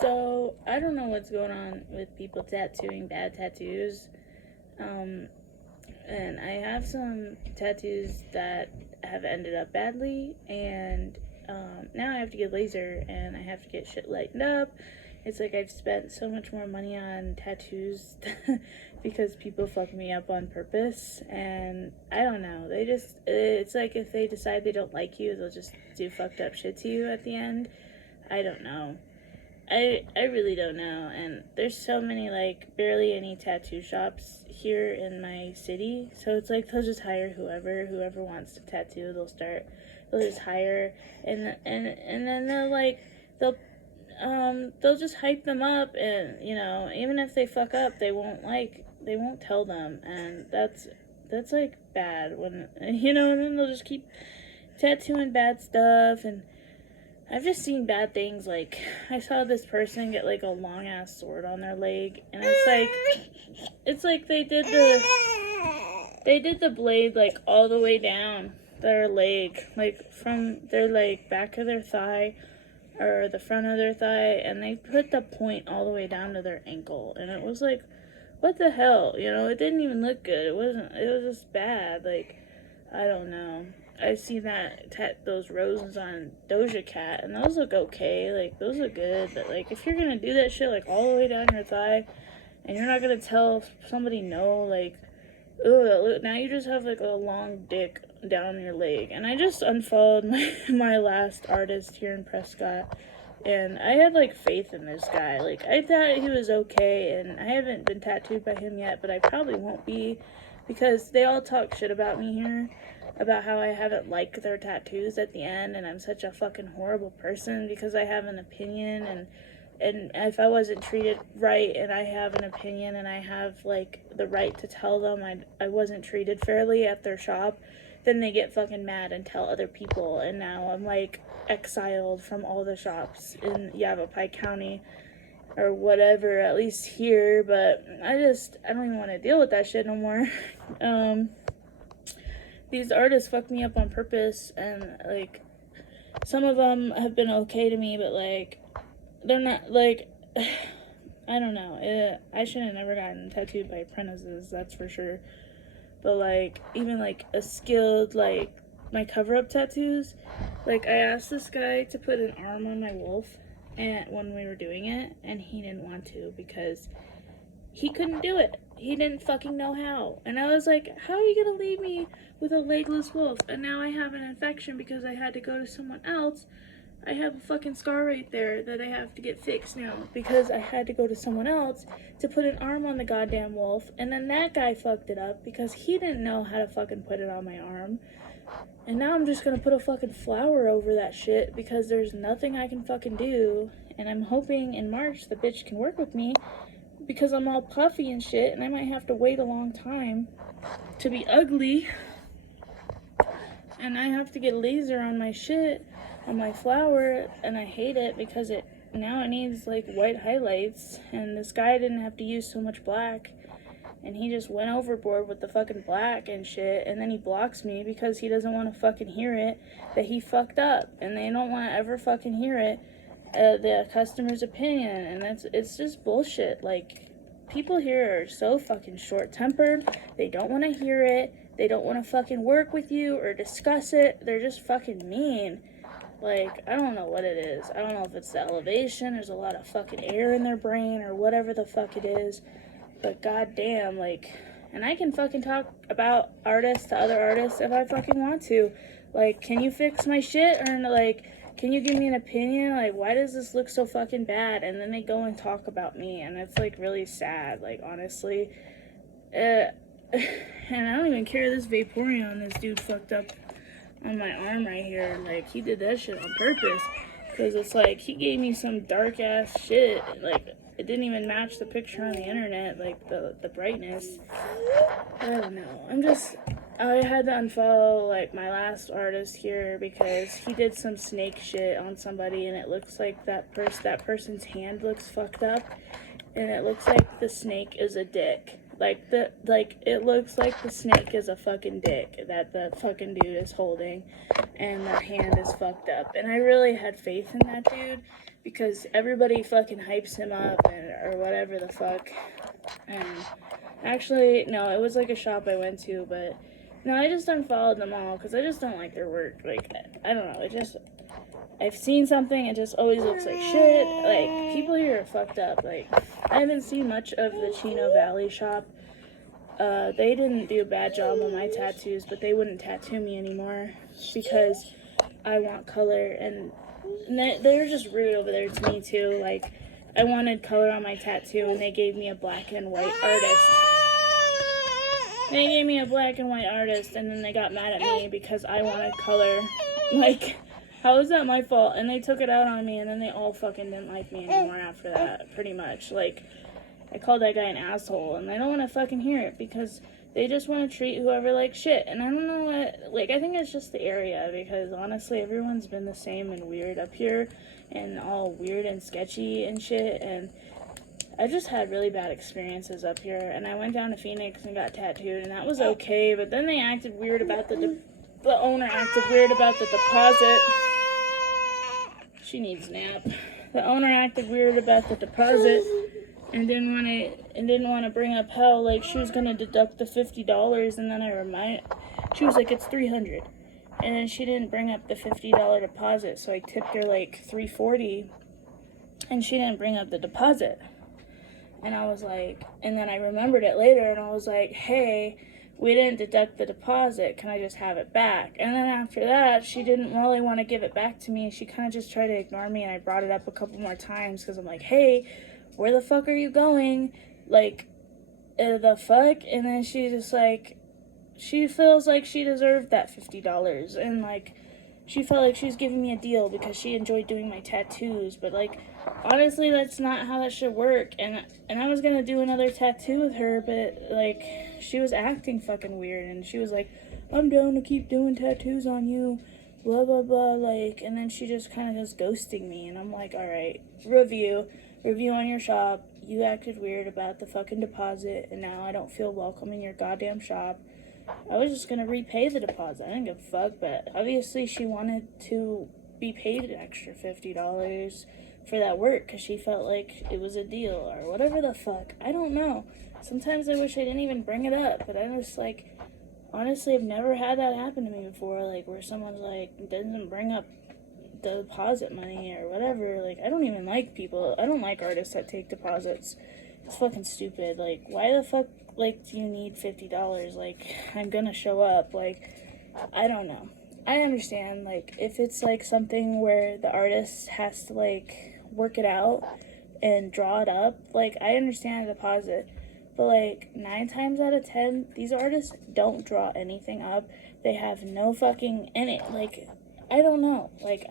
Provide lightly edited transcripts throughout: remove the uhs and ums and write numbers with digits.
So, I don't know what's going on with people tattooing bad tattoos. And I have some tattoos that have ended up badly, and now I have to get laser and I have to get shit lightened up. It's like I've spent so much more money on tattoos because people fuck me up on purpose, and I don't know. It's like if they decide they don't like you, they'll just do fucked up shit to you at the end. I don't know. I really don't know, and there's so many, like, barely any tattoo shops here in my city, so it's like they'll just hire whoever wants to tattoo, they'll just hire, and then they'll just hype them up, and, you know, even if they fuck up, they won't tell them, and that's like, bad, when, you know, and then they'll just keep tattooing bad stuff, and I've just seen bad things. Like, I saw this person get, like, a long-ass sword on their leg, and it's like they did the blade, like, all the way down their leg, like, from their, like, back of their thigh, or the front of their thigh, and they put the point all the way down to their ankle, and it was like, what the hell, you know, it didn't even look good, it was just bad, like, I don't know. I've seen those roses on Doja Cat, and those look okay, like, those look good, but, like, if you're gonna do that shit, like, all the way down your thigh, and you're not gonna tell somebody no, like, ugh, now you just have, like, a long dick down your leg, and I just unfollowed my last artist here in Prescott, and I had, like, faith in this guy, like, I thought he was okay, and I haven't been tattooed by him yet, but I probably won't be, because they all talk shit about me here, about how I haven't liked their tattoos at the end, and I'm such a fucking horrible person because I have an opinion, and if I wasn't treated right, and I have an opinion, and I have, like, the right to tell them I wasn't treated fairly at their shop, then they get fucking mad and tell other people, and now I'm, like, exiled from all the shops in Yavapai County, or whatever, at least here, but I don't even want to deal with that shit no more. These artists fuck me up on purpose, and, like, some of them have been okay to me, but, like, they're not, like, I don't know, I should have never gotten tattooed by apprentices, that's for sure, but, like, even, like, Unskilled, like, my cover-up tattoos, like, I asked this guy to put an arm on my wolf, and when we were doing it, and he didn't want to, because he couldn't do it. He didn't fucking know how. And I was like, how are you gonna leave me with a legless wolf? And now I have an infection because I had to go to someone else. I have a fucking scar right there that I have to get fixed now because I had to go to someone else to put an arm on the goddamn wolf. And then that guy fucked it up because he didn't know how to fucking put it on my arm. And now I'm just gonna put a fucking flower over that shit because there's nothing I can fucking do. And I'm hoping in March the bitch can work with me, because I'm all puffy and shit, and I might have to wait a long time to be ugly, and I have to get laser on my shit, on my flower, and I hate it because now it needs, like, white highlights, and this guy didn't have to use so much black, and he just went overboard with the fucking black and shit, and then he blocks me because he doesn't want to fucking hear it, that he fucked up, and they don't want to ever fucking hear it, the customer's opinion, and it's just bullshit. Like, people here are so fucking short-tempered, they don't want to hear it, they don't want to fucking work with you or discuss it, they're just fucking mean. Like, I don't know what it is, I don't know if it's the elevation, there's a lot of fucking air in their brain, or whatever the fuck it is, but goddamn, like, and I can fucking talk about artists to other artists if I fucking want to, like, can you fix my shit, or, like, can you give me an opinion? Like, why does this look so fucking bad? And then they go and talk about me, and it's, like, really sad, like, honestly. And I don't even care this Vaporeon this dude fucked up on my arm right here. Like, he did that shit on purpose. Because it's like, he gave me some dark-ass shit. Like, it didn't even match the picture on the internet, like, the brightness. I don't know. I had to unfollow, like, my last artist here because he did some snake shit on somebody, and it looks like that person's hand looks fucked up, and it looks like the snake is a dick. It looks like the snake is a fucking dick that the fucking dude is holding, and the hand is fucked up. And I really had faith in that dude, because everybody fucking hypes him up or whatever the fuck. And actually, no, it was like a shop I went to, but no, I just unfollowed them all because I just don't like their work. Like, I don't know, I've seen something, it just always looks like shit. Like, people here are fucked up. Like, I haven't seen much of the Chino Valley shop. They didn't do a bad job on my tattoos, but they wouldn't tattoo me anymore because I want color, and they're just rude over there to me too. Like, I wanted color on my tattoo, and they gave me a black and white artist. They gave me a black and white artist, and then they got mad at me because I wanted color. Like, how is that my fault? And they took it out on me, and then they all fucking didn't like me anymore after that, pretty much. Like, I called that guy an asshole, and I don't want to fucking hear it because they just want to treat whoever like shit. And I don't know what, like, I think it's just the area because honestly, everyone's been the same and weird up here and all weird and sketchy and shit. And I just had really bad experiences up here. And I went down to Phoenix and got tattooed, and that was okay. But then they acted weird about the owner acted weird about the deposit. She needs a nap. The owner acted weird about the deposit. And didn't want to bring up how, like, she was gonna deduct the $50, and then she was like, it's $300, and then she didn't bring up the $50 deposit, so I tipped her like $340, and she didn't bring up the deposit, and I was like, and then I remembered it later, and I was like, hey, we didn't deduct the deposit, can I just have it back? And then after that, she didn't really want to give it back to me, she kind of just tried to ignore me, and I brought it up a couple more times, because I'm like, hey, where the fuck are you going? Like, the fuck? And then she just, like, she feels like she deserved that $50. And, like, she felt like she was giving me a deal because she enjoyed doing my tattoos. But, like, honestly, that's not how that should work. And I was gonna do another tattoo with her, but, like, she was acting fucking weird. And she was like, I'm down to keep doing tattoos on you, blah, blah, blah. Like, and then she just kind of just ghosting me. And I'm like, alright, review on your shop. You acted weird about the fucking deposit, and now I don't feel welcome in your goddamn shop. I was just gonna repay the deposit. I didn't give a fuck, but obviously she wanted to be paid an extra $50 for that work because she felt like it was a deal or whatever the fuck. I don't know. Sometimes I wish I didn't even bring it up, but I just, like, honestly, I've never had that happen to me before, like, where someone's like, doesn't bring up the deposit money or whatever. Like, I don't even like people. I don't like artists that take deposits. It's fucking stupid. Like, why the fuck, like, do you need $50? Like, I'm gonna show up. Like, I don't know. I understand, like, if it's, like, something where the artist has to, like, work it out and draw it up, like, I understand a deposit. But, like, 9 times out of 10, these artists don't draw anything up. They have no fucking in it. Like, I don't know, like,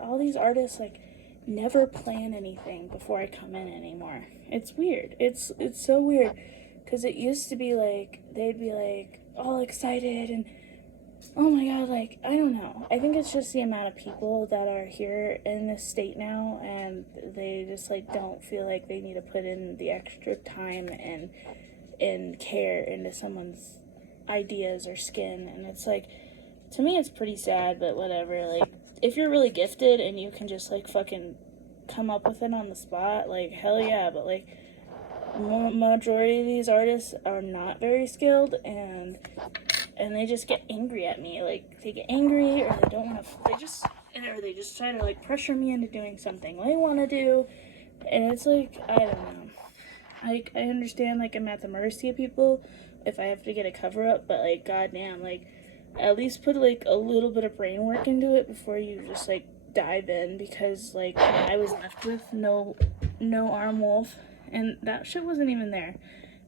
all these artists, like, never plan anything before I come in anymore. It's weird. It's so weird, because it used to be, like, they'd be, like, all excited, and, oh my god, like, I don't know. I think it's just the amount of people that are here in this state now, and they just, like, don't feel like they need to put in the extra time and care into someone's ideas or skin, and it's, like, to me, it's pretty sad, but whatever. Like, if you're really gifted and you can just, like, fucking come up with it on the spot, like, hell yeah. But, like, majority of these artists are not very skilled, and they just get angry at me. Like, they get angry, or they don't want to, they just try to, like, pressure me into doing something they want to do, and it's, like, I don't know. I understand, like, I'm at the mercy of people if I have to get a cover-up, but, like, goddamn, like, at least put, like, a little bit of brain work into it before you just, like, dive in, because, like, I was left with no arm wolf, and that shit wasn't even there.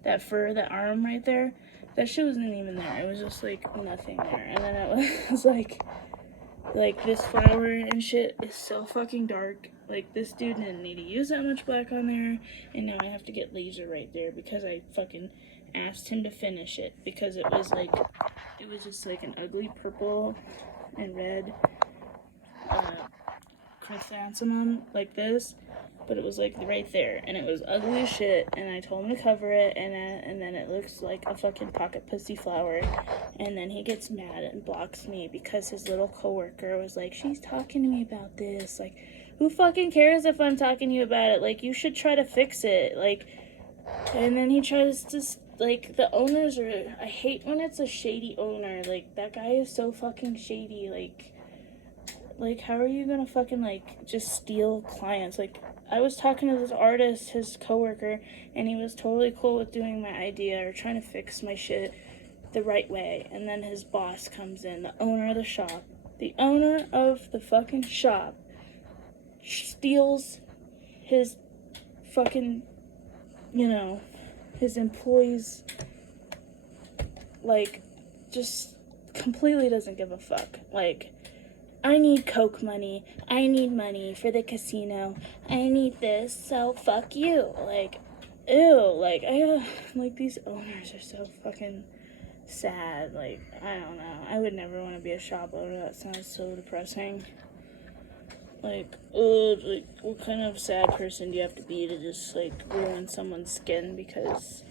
That fur, that arm right there, that shit wasn't even there. It was just, like, nothing there. And then it was, like, this flower and shit is so fucking dark. Like, this dude didn't need to use that much black on there, and now I have to get laser right there because I fucking asked him to finish it, because it was just like an ugly purple and red chrysanthemum like this, but it was like right there, and it was ugly as shit, and I told him to cover it, and then it looks like a fucking pocket pussy flower, and then he gets mad and blocks me because his little coworker was like, she's talking to me about this, like, who fucking cares if I'm talking to you about it? Like, you should try to fix it. Like, and then he tries to, like, the owners are, I hate when it's a shady owner. Like, that guy is so fucking shady. Like, how are you gonna fucking, like, just steal clients? Like, I was talking to this artist, his coworker, and he was totally cool with doing my idea or trying to fix my shit the right way. And then his boss comes in, the owner of the shop. The owner of the fucking shop steals his fucking, you know, his employees, like, just completely doesn't give a fuck. Like, I need Coke money. I need money for the casino. I need this, so fuck you. Like, ew. Like, like, these owners are so fucking sad. Like, I don't know. I would never want to be a shop owner. That sounds so depressing. Like, oh, like, what kind of sad person do you have to be to just, like, ruin someone's skin because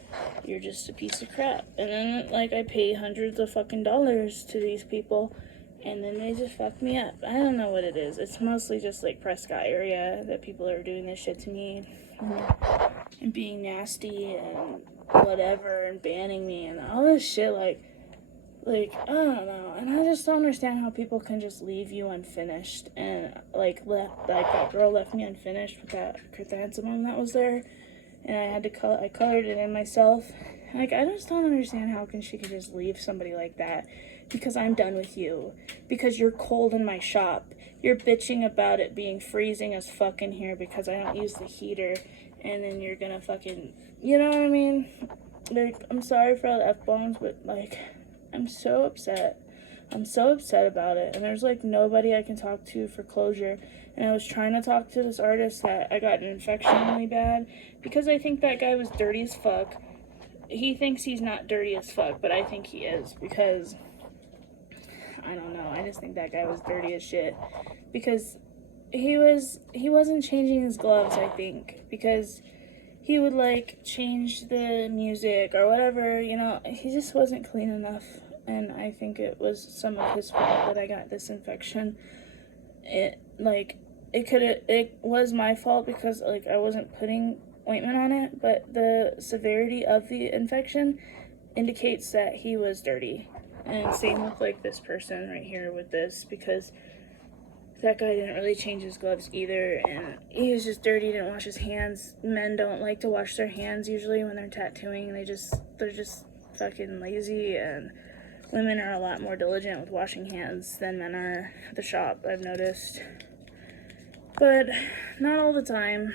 you're just a piece of crap? And then, like, I pay hundreds of fucking dollars to these people, and then they just fuck me up. I don't know what it is. It's mostly just, like, Prescott area that people are doing this shit to me and being nasty and whatever and banning me and all this shit, like, I don't know, and I just don't understand how people can just leave you unfinished, and, like, that girl left me unfinished with that chrysanthemum that was there, and I had to I colored it in myself. Like, I just don't understand how she could just leave somebody like that, because I'm done with you, because you're cold in my shop, you're bitching about it being freezing as fuck in here because I don't use the heater, and then you're gonna fucking, you know what I mean? Like, I'm sorry for all the F-bombs, but, like, I'm so upset. I'm so upset about it. And there's, like, nobody I can talk to for closure. And I was trying to talk to this artist that I got an infection really bad because I think that guy was dirty as fuck. He thinks he's not dirty as fuck, but I think he is because, I don't know. I just think that guy was dirty as shit because he wasn't changing his gloves, I think, because he would, like, change the music or whatever, you know. He just wasn't clean enough, and I think it was some of his fault that I got this infection. It was my fault because, like, I wasn't putting ointment on it, but the severity of the infection indicates that he was dirty. And same with, like, this person right here with this, because that guy didn't really change his gloves either, and he was just dirty, didn't wash his hands. Men don't like to wash their hands usually when they're tattooing. They're just fucking lazy, and women are a lot more diligent with washing hands than men are at the shop, I've noticed. But not all the time.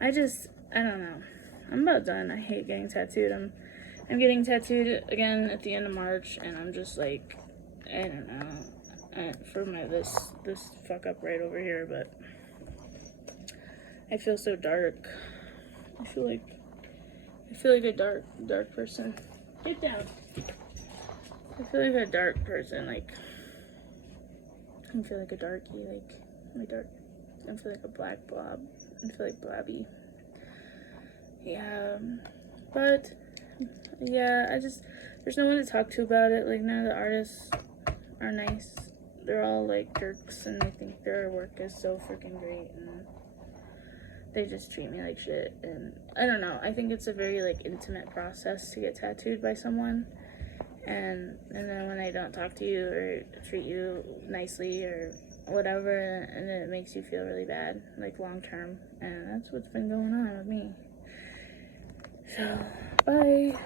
I don't know. I'm about done. I hate getting tattooed. I'm getting tattooed again at the end of March, and I'm just like, I don't know. For this fuck up right over here, but I feel so dark. I feel like a dark person. Get down. I feel like a dark person. Like, I feel like a darkie. Like, I feel like a black blob. I feel like blobby. Yeah, but yeah, there's no one to talk to about it. Like, none of the artists are nice. They're all, like, jerks, and I think their work is so freaking great, and they just treat me like shit, and I don't know. I think it's a very, like, intimate process to get tattooed by someone, and then when they don't talk to you or treat you nicely or whatever, and then it makes you feel really bad, like, long term, and that's what's been going on with me. So, bye.